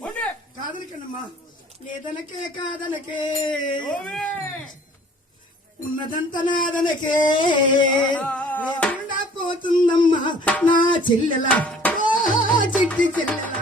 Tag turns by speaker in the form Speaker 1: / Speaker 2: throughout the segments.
Speaker 1: కాదనకన్నమ్మా లేదనకే కాదనకే. ఉన్నదంత నాదనకే. లేకుండా పోతుందమ్మా నా చెల్లెల. చిట్టి చెల్లెల.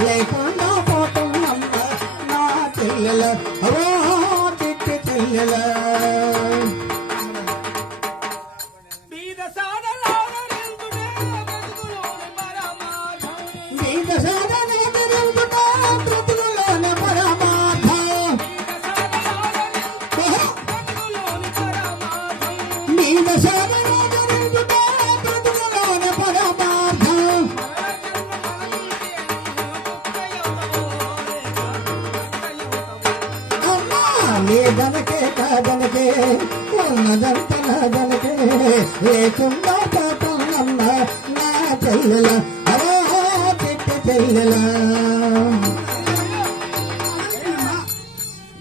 Speaker 1: లేకుండా పోతున్నాం నా పిల్లల తిట్టి
Speaker 2: పిల్లల పిల్లలా.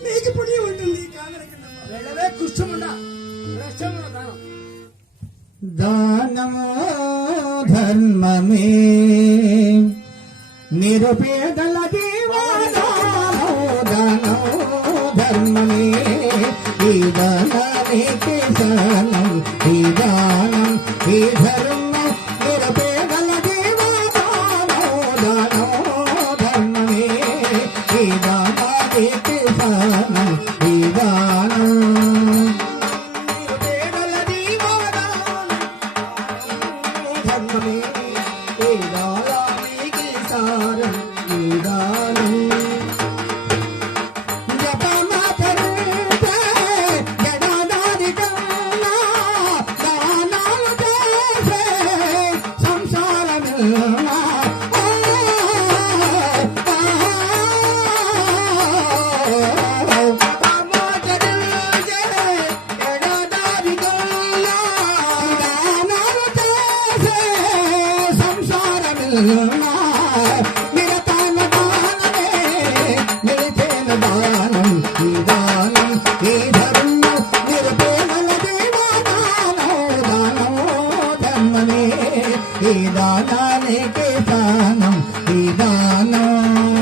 Speaker 1: నీకు పుణ్యం ఉంటుంది దానము ధర్మమే. నిరుపేదల तेरा रानी के सारा निदानी దానమే ఈ
Speaker 2: దానానికి దానం ఈ దానం.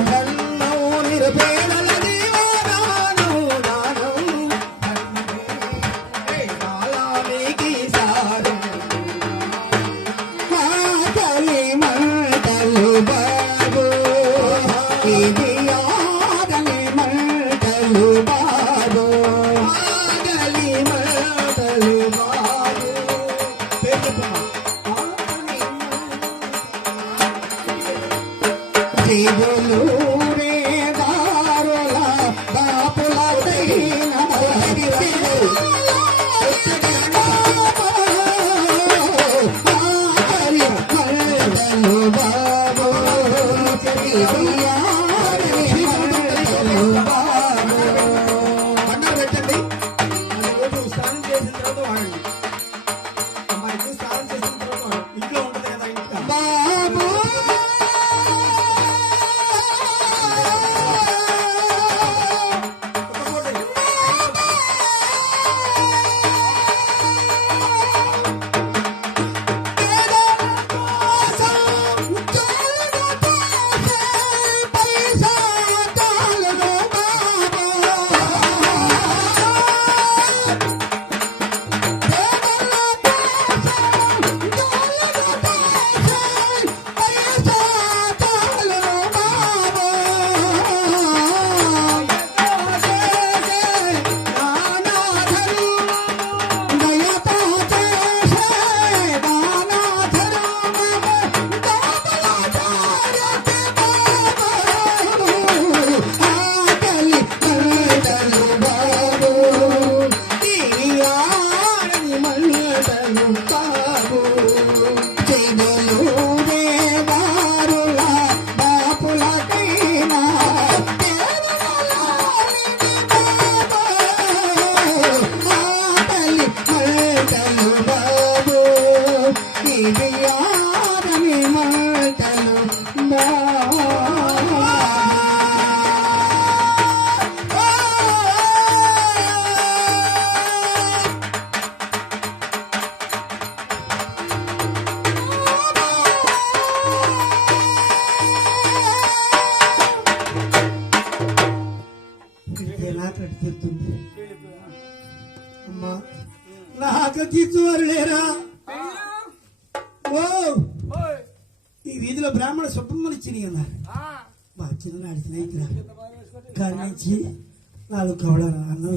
Speaker 2: నాలుగు కవడ అన్నం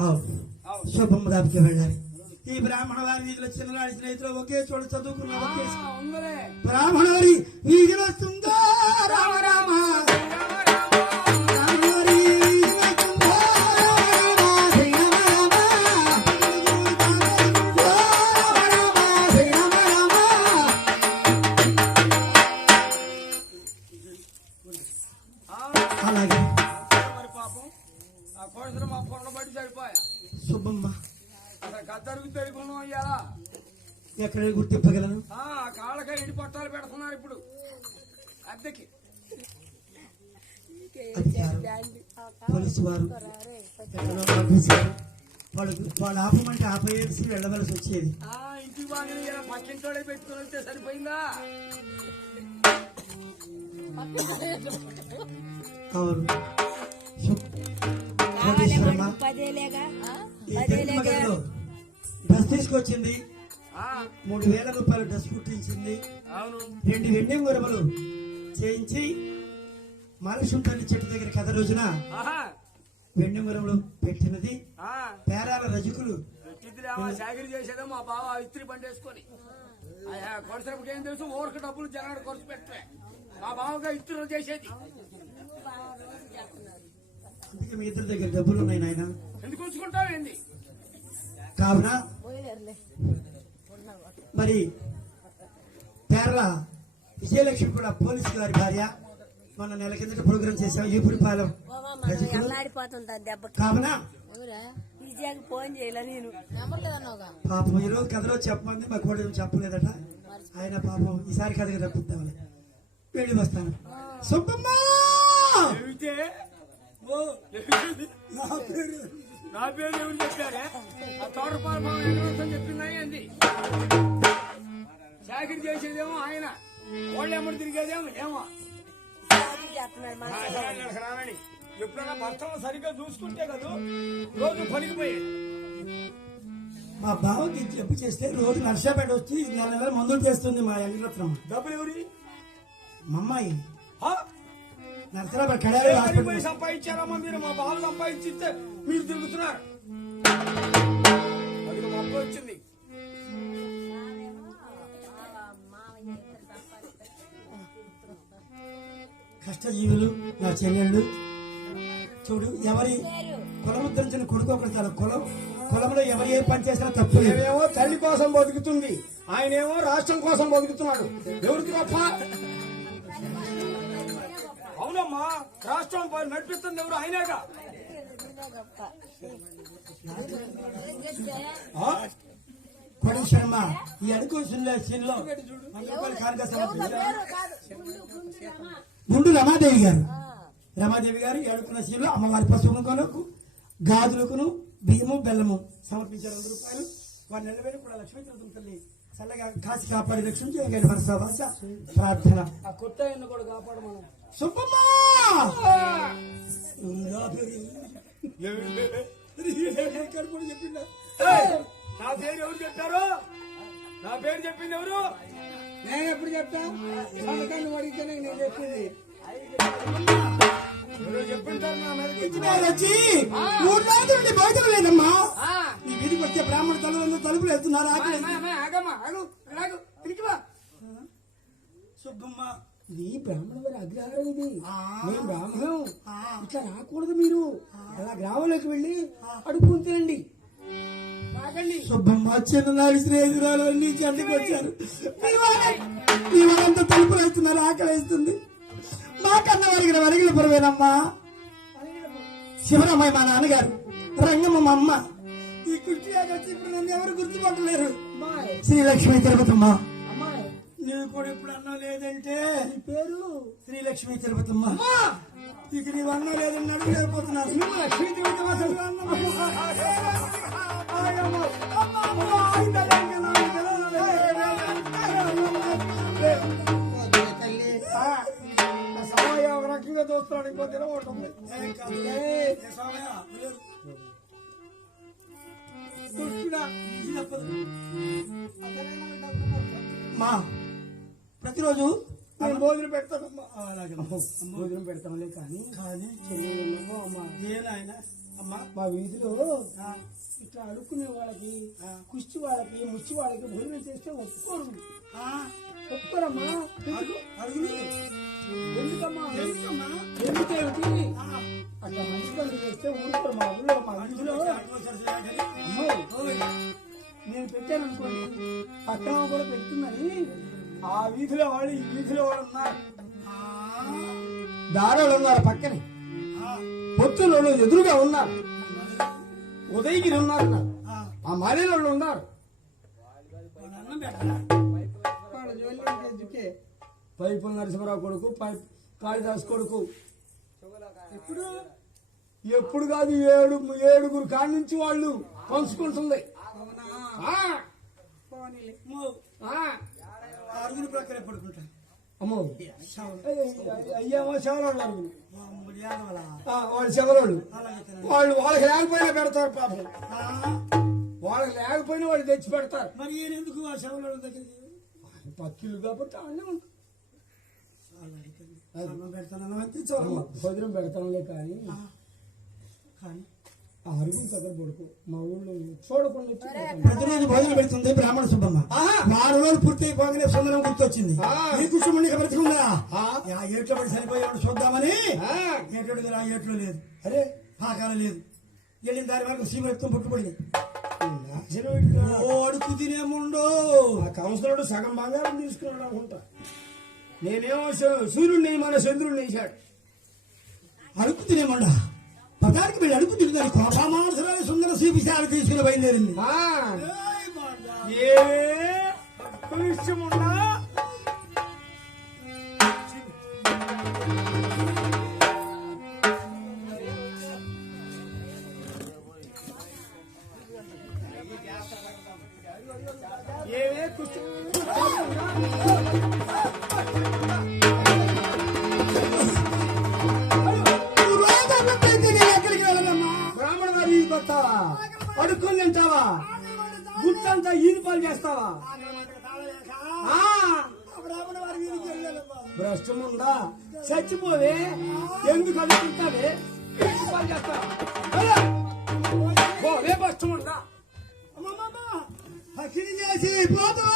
Speaker 2: అవును శుభమ్మ దాపికి వెళ్ళాలి. ఈ బ్రాహ్మణ వారి వీధిలో చిన్ననాటి స్నేహితులు ఒకే చోట చదువుకున్న బ్రాహ్మణ వారి వీధిలో వస్తుందా రామ రామ. ఎక్కడ గుర్తింపగలను?
Speaker 3: ఆ కాళ్ళకి ఇడి పట్టాలు పెడుతున్నారు ఇప్పుడు. అద్దెకి.
Speaker 2: పోలీసు వారు. వాళ్ళకు వాళ్ళు ఆపమంటే ఆపేసి వెళ్ళవలసి వచ్చేది.
Speaker 3: ఆ ఇంటికి ఇలా పక్కింటోడే పెట్టుకుని వెళ్తే సరిపోయిందా?
Speaker 2: అవును. డ్రెస్ తీసుకొచ్చింది. మూడు వేల రూపాయలు డ్రెస్ కుట్టించింది.
Speaker 3: అవును.
Speaker 2: రెండు వెండి గురమలు చేయించి మలసుంటని చెట్టు దగ్గర కథ రోజున
Speaker 3: ఆహా.
Speaker 2: వెండి గురములు పెట్టినది.
Speaker 3: ఆ.
Speaker 2: పేరాల రజకులు
Speaker 3: ఇద్దరు సాగిరి చేసేదో మా బావ ఇస్త్రీ బండి వేసుకొని కొడసరికి ఏం తెలుసు? ఊరికి డబ్బులు జనాడు ఖర్చు పెట్టే మా బావగా ఇస్త్రీలు చేసేది.
Speaker 2: అందుకే మీ ఇద్దరి దగ్గర డబ్బులు ఉన్నాయి నాయన.
Speaker 3: ఎందుకు ఉంచుకుంటావు ఏంది
Speaker 2: కావున మరి పేర్ల విజయలక్ష్మి కూడా పోలీసు గారి భార్య. మొన్న నెల కిందట ప్రోగ్రాం చేశాం. ఈపురిపాలెం రజకులు.
Speaker 4: అల్లాడిపోతుంటది దెబ్బకి?
Speaker 2: కావున
Speaker 4: ఈజీగా ఫోన్ చేయలే నేను. నెంబర్ లేదన్నావుగా?
Speaker 2: పాపం ఈ రోజు కథలో చెప్పమంది మా కూడా ఏం చెప్పలేదట. ఆయన పాపం ఈసారి కథగా తప్పిద్దామని. వెళ్ళి వస్తాను. సుబ్బమ్మ! నా పేరు.
Speaker 3: ఎవరు చెప్పారే?
Speaker 2: చాకరీ చేసేదేమో ఆయన. వాళ్ళు ఎమ్మడి తిరిగేదేమో ఏమో. రానండి. ఎప్పుడైనా భర్తను సరిగ్గా చూసుకుంటే కదా రోజు పనికి పోయేది
Speaker 1: మా బావకి చెప్పు చేస్తే రోజు నర్సాపేట వచ్చి నెల నెల మందులు చేస్తుంది మా వెంకటరత్నం.
Speaker 2: డబ్బులు ఎవరి?
Speaker 1: మా అమ్మాయి.
Speaker 2: ఆ?
Speaker 1: నర్సరాపేట కడారి హాస్పిటల్.
Speaker 2: పోయి సంపాదించారమ్మా మీరు? మా బాబు సంపాదించిస్తే మీరు తిరుగుతున్నారు. అది మా అబ్బాయి వచ్చింది.
Speaker 1: కష్టజీవులు నా చెల్లెళ్ళు. చూడు ఎవరి కులముద్రించిన కొడుకు ఒకటి కాదు. కులం కులంలో ఎవరు ఏ పని చేసినా తప్పు లేదు.
Speaker 2: ఏమో తల్లి కోసం బతుకుతుంది. ఆయనేమో రాష్ట్రం కోసం బతుకుతున్నాడు. ఎవరికి గొప్ప? అవునమ్మా రాష్ట్రం నడిపిస్తుంది ఎవరు? ఆయనేగా? ఆ?
Speaker 1: కొడి శర్మ ఈ అడుగు సినిలో సినిలో సమర్పించారు గుండు రమాదేవి గారు. రమాదేవి గారు ఏడుకున్న సీన్లో అమ్మవారి పశువులకు గాజులకును బియ్యము బెల్లము సమర్పించారు వంద రూపాయలు. వారి నిలబడి కూడా లక్ష్మీ తల్లి. చల్లగా కాసి కాపాడి రక్షించి మనస భాష ప్రార్థన.
Speaker 2: ఆ కొత్త ఆయన కూడా కాపాడమను
Speaker 1: సుబ్బమ్మ!
Speaker 2: ఏయ్! నా పేరు ఎవరు చెప్పారు? నా పేరు చెప్పింది ఎవరు?
Speaker 3: నేను ఎప్పుడు చెప్తా? అందుకని అడిగితేనే నేను చెప్పింది?
Speaker 1: మూడు రోజుల నుండి భోజనం లేదమ్మా. ఈ వీధికి వచ్చే బ్రాహ్మణ తల్లు తలుపులు వేస్తున్నారు ఆకలి
Speaker 2: ఆగమ్మా ఆగు ఆగు తిరిగి వా.
Speaker 1: సుబ్బమ్మ
Speaker 3: ఇది బ్రాహ్మణ వారి అగ్రహారం ఇది. మేము బ్రాహ్మణం. ఇట్లా రాకూడదు మీరు. అలా గ్రామంలోకి వెళ్ళి రాకండి
Speaker 1: సుబ్బమ్మ చిన్ననాటి స్నేహితురాలు అన్ని చెంతకు వచ్చారు. మీ మీ వాళ్ళంతా తలుపులు వేస్తున్నారు ఆకలి వేస్తుంది. మాకన్న వరిగిన వరిగిన పురవేనమ్మా శివరామయ్య మా నాన్నగారు రంగమ్మ మా అమ్మ. ఈ వచ్చి ఇప్పుడు నన్ను ఎవరు గుర్తుపట్టలేరు? శ్రీలక్ష్మి తిరుపతమ్మ. నీవు కూడా ఇప్పుడు అన్నం లేదంటే?
Speaker 3: నీ పేరు?
Speaker 1: శ్రీలక్ష్మి తిరుపతమ్మ ఇక నీవు అన్నం లేదని అడుగు లేకపోతున్నారు
Speaker 3: లక్ష్మీ
Speaker 2: ఒక రకంగా చూస్తున్నాడు ఇంకో
Speaker 1: మా ప్రతిరోజు
Speaker 2: భోజనం పెడతానమ్మా.
Speaker 1: అలాగే
Speaker 3: భోజనం పెడతాంలే కానీ
Speaker 1: కానీ
Speaker 3: చెల్లెళ్ళమ్మో అమ్మ.
Speaker 1: ఏనాయన అమ్మా.
Speaker 3: మా వీధిలో ఇట్లా అడుక్కునే వాళ్ళకి కుష్టి వాళ్ళకి ముష్టి వాళ్ళకి భోజనం చేస్తే ఒప్పుకోరు. ఒప్పుకోరమ్మా.
Speaker 1: అడుగు. అడుగుని
Speaker 3: ఎందుకమ్మా?
Speaker 1: ఎందుకమ్మా?
Speaker 3: ఎందుకేమిటి అట్లా మంచి పనులు చేస్తే ఊరుకోరు మా ఊళ్ళో మా వీధిలో. నేను పెట్టాను అనుకోండి. పక్కన కూడా పెడుతుందని
Speaker 2: ఆ వీధిలో వాళ్ళు ఈ వీధిలో వాళ్ళు ఉన్నారు.
Speaker 3: దారాలు ఉన్నారు పక్కనే. పొత్తులు ఎదురుగా ఉన్నారు. ఉదయగిరి ఉన్నారు. ఆ. మాలేలో ఉన్నారు. పైపుల నరసింహరావు కొడుకు పై కాళిదాస్ కొడుకు.
Speaker 1: ఎప్పుడు?
Speaker 3: ఎప్పుడు కాదు ఏడు ఏడుగురు కాడి నుంచి వాళ్ళు పంచుకుంటుంది.
Speaker 1: అరుగుని ప్రక్కన పడుకుంటా
Speaker 3: అమ్మో. అయ్యేమో శవరాళ్ళు అరుగులు. వాళ్ళు శవరాళ్ళు. వాళ్ళు వాళ్ళకి లేకపోయినా పెడతారు పాపం. వాళ్ళకి లేకపోయినా వాళ్ళు తెచ్చి పెడతారు.
Speaker 1: మరి ఈయన ఎందుకు ఆ శవంలో దగ్గరికి?
Speaker 3: పక్కిలు కాబట్టి అన్నీ. ఉంటాయి
Speaker 1: అలాగే తినండి. అన్నం పెడతాను అంతే చూడమ్మ
Speaker 3: భోజనం పెడతాంలే కానీ.
Speaker 1: కానీ
Speaker 3: ఆ అరుగులు పక్కన పడుకో మా ఊళ్ళో చూడకుండా.
Speaker 1: ప్రతిరోజు భోజనం పెడుతుంది బ్రాహ్మణ సుబ్బమ్మ. వారం రోజులు పూర్తి అయిపోగానే సుందరం గుర్తొచ్చింది.
Speaker 3: ఆ.
Speaker 1: ఈ కుటుంబం నీకు బ్రతికుందా?
Speaker 3: ఆ.
Speaker 1: యా ఏట్లో పడి సరిపోయాడు చూద్దామని.
Speaker 3: ఆ,
Speaker 1: ఏటోడు రా ఏట్లో లేదు.
Speaker 3: అరే
Speaker 1: పాకాల లేదు. వెళ్ళిన దాని వరకు సీమ ఎత్తుకొని పుట్టుబడింది
Speaker 3: నాశనం ఇట్లా.
Speaker 1: ఓ అడుగు తినేముండో
Speaker 3: ఆ కౌన్సిలర్ సగం బంగారం తీసుకున్నాడు అనుకుంటా. నేనేమో సూర్యుడిని మన చంద్రుడిని వేశాడు
Speaker 1: అడుగు తినేముండా పదానికి వెళ్ళి అడుగు తిరుగుతారు కోపమానసరాలు సుందర శ్రీపిశాలు తీసుకుని బయలుదేరింది.
Speaker 2: ఏ విషయమున్నా
Speaker 3: ఏమే అడుక్కొని తింటావా? గుట్టంతా ఈనుపాలు చేస్తావా? ఆ,
Speaker 1: బ్రాహ్మణ
Speaker 3: భ్రష్టముందా? చచ్చిపోవే? ఎందుకు అడుగుతుంటావే ఈనుపాలు పాలు చేస్తావా? వెళ్ళ. పోవే భ్రష్టముందా?
Speaker 1: చేసి పోతూ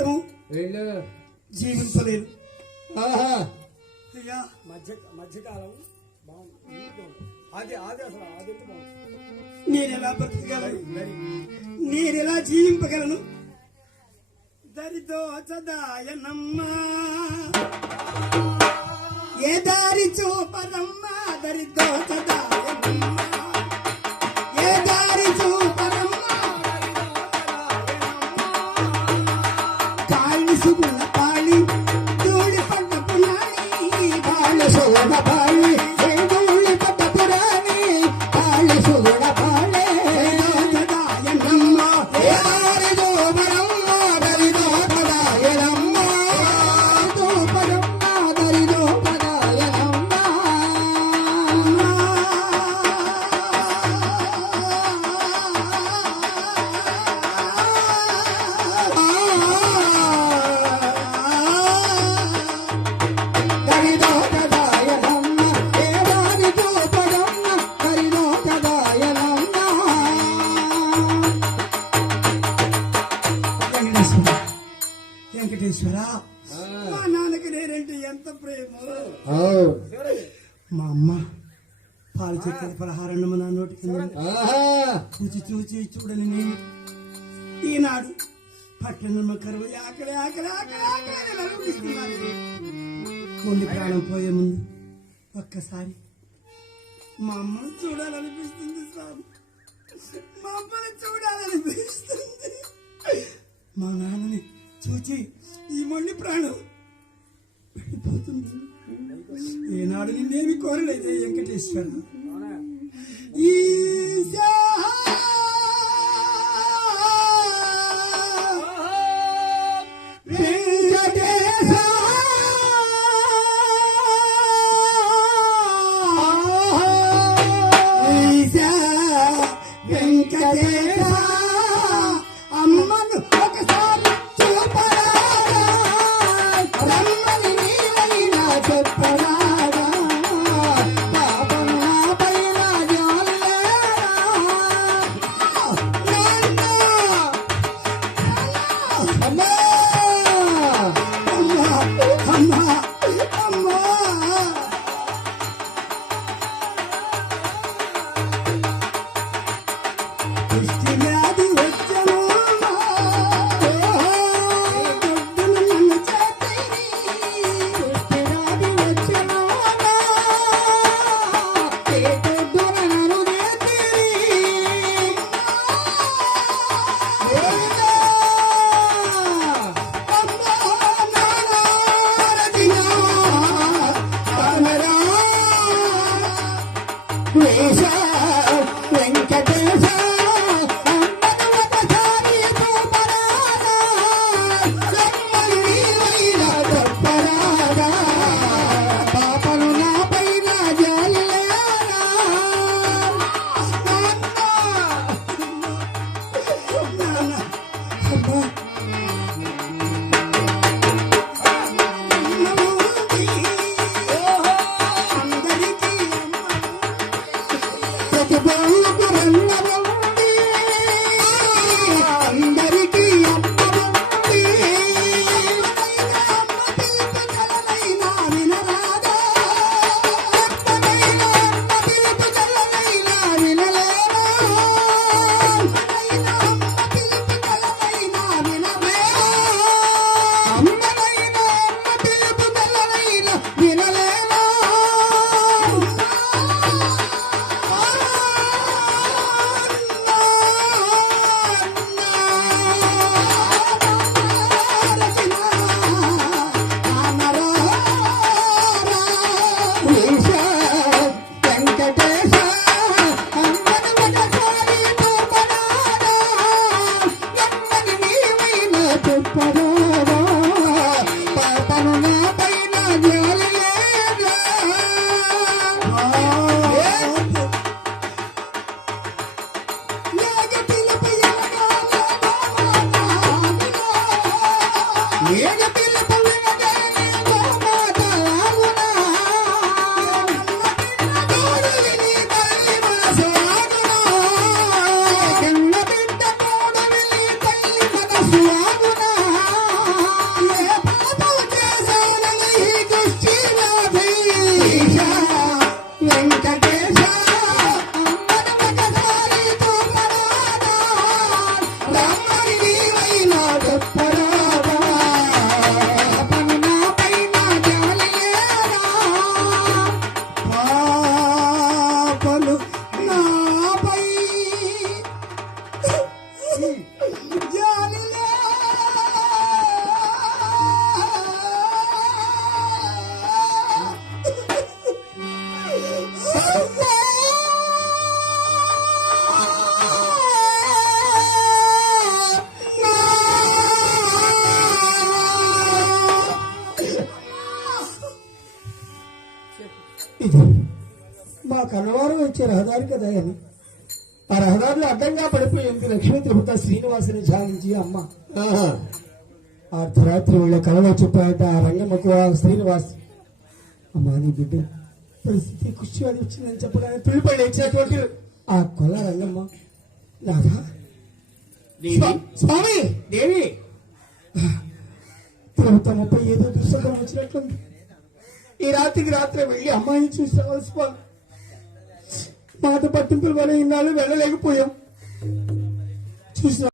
Speaker 1: జీవితం జీవింపలేదు
Speaker 3: ఆహా.
Speaker 1: అయ్యా
Speaker 3: మధ్య మధ్యకాలం
Speaker 1: నేను ఎలా బ్రతకగలను? నేను ఎలా జీవింపగలను? దరిదోచదాయనమ్మా. ఏ దారి చూపరమ్మా దరిదోచదాయనమ్మా. ఏ నా నోటికి చూచి చూచి చూడని నేను. ఈనాడు పట్టణంలో కరువు ఆకలి ఆకలి ముందు ప్రాణం పోయే ముందు ఒక్కసారి మా అమ్మను చూడాలనిపిస్తుంది స్వామి మా అమ్మని చూడాలనిపిస్తుంది. మా నాన్నని చూచి ఈ మొండి ప్రాణం వెళ్ళిపోతుంది ఏనాడు నిన్నేమి కోరలేదు వెంకటేశ్వర.
Speaker 3: Yeah. కన్నవారు వచ్చే రహదారి కదా అని ఆ రహదారిలో అడ్డంగా పడిపోయింది లక్ష్మీ తిరుపతి శ్రీనివాసుని ఛాలించి అమ్మ అర్ధరాత్రి వీళ్ళ కళలో చెప్పాయట ఆ రంగమ్మకు ఆ శ్రీనివాస్. అమ్మా నీ బిడ్డ పరిస్థితి కుష్టి అది వచ్చిందని చెప్పడానికి పిలుపడి ఇచ్చినటువంటి ఆ కొల రంగమ్మ నాదా? స్వా- స్వామి!
Speaker 2: దేవి?
Speaker 3: తిరుపతమ్మపై ఏదో దుస్సకం వచ్చినట్లుంది. ఈ రాత్రికి రాత్రి వెళ్ళి అమ్మాయిని చూసి పోను. మాట పట్టింపులు మనం ఇన్నాళ్ళు వెళ్ళలేకపోయాం. చూసిన